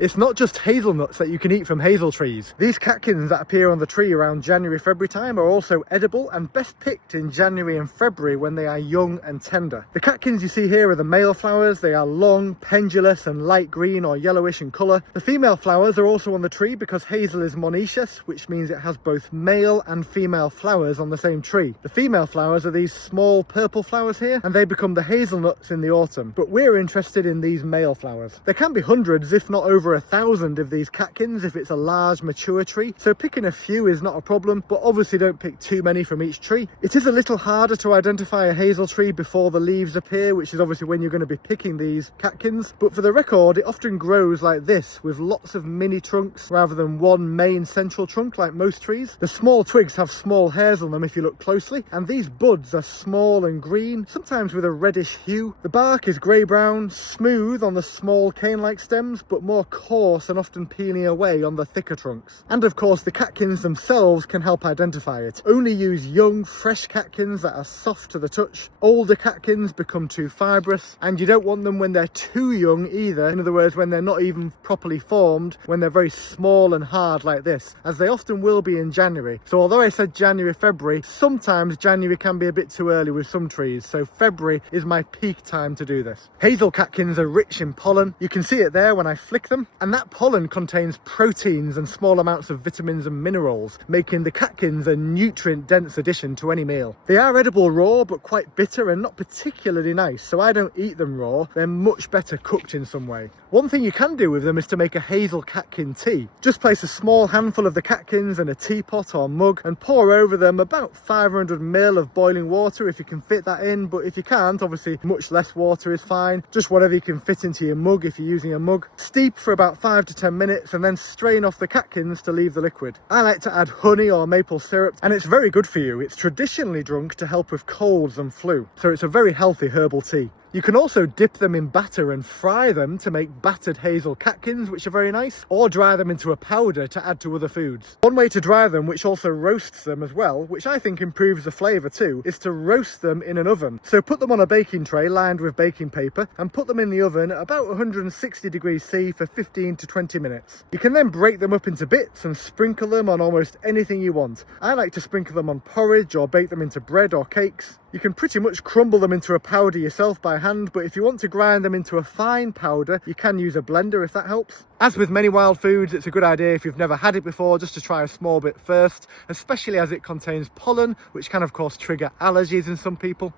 It's not just hazelnuts that you can eat from hazel trees. These catkins that appear on the tree around January, February time are also edible and best picked in January and February when they are young and tender. The catkins you see here are the male flowers. They are long, pendulous and light green or yellowish in colour. The female flowers are also on the tree because hazel is monoecious, which means it has both male and female flowers on the same tree. The female flowers are these small purple flowers here, and they become the hazelnuts in the autumn. But we're interested in these male flowers. There can be hundreds, if not over 1,000 of these catkins if it's a large mature tree, so picking a few is not a problem, but obviously don't pick too many from each tree. It is a little harder to identify a hazel tree before the leaves appear, which is obviously when you're going to be picking these catkins, but for the record it often grows like this with lots of mini trunks rather than one main central trunk like most trees. The small twigs have small hairs on them if you look closely, and these buds are small and green, sometimes with a reddish hue. The bark is grey-brown, smooth on the small cane-like stems, but more coarse and often peeling away on the thicker trunks. And of course the catkins themselves can help identify it. Only use young, fresh catkins that are soft to the touch. Older catkins become too fibrous, and you don't want them when they're too young either. In other words, when they're not even properly formed, when they're very small and hard like this, as they often will be in January. So although I said January, February, sometimes January can be a bit too early with some trees, so February is my peak time to do this. Hazel catkins are rich in pollen. You can see it there when I flick them, and that pollen contains proteins and small amounts of vitamins and minerals, making the catkins a nutrient-dense addition to any meal. They are edible raw, but quite bitter and not particularly nice, so I don't eat them raw. They're much better cooked in some way. One thing you can do with them is to make a hazel catkin tea. Just place a small handful of the catkins in a teapot or mug and pour over them about 500 ml of boiling water if you can fit that in, but if you can't, obviously much less water is fine. Just whatever you can fit into your mug if you're using a mug. Steep for about 5 to 10 minutes and then strain off the catkins to leave the liquid. I like to add honey or maple syrup, and it's very good for you. It's traditionally drunk to help with colds and flu, so it's a very healthy herbal tea. You can also dip them in batter and fry them to make battered hazel catkins, which are very nice, or dry them into a powder to add to other foods. One way to dry them, which also roasts them as well, which I think improves the flavour too, is to roast them in an oven. So put them on a baking tray lined with baking paper and put them in the oven at about 160 degrees C for 15 to 20 minutes. You can then break them up into bits and sprinkle them on almost anything you want. I like to sprinkle them on porridge or bake them into bread or cakes. You can pretty much crumble them into a powder yourself by hand, but if you want to grind them into a fine powder, you can use a blender if that helps. As with many wild foods, it's a good idea if you've never had it before just to try a small bit first, especially as it contains pollen, which can of course trigger allergies in some people.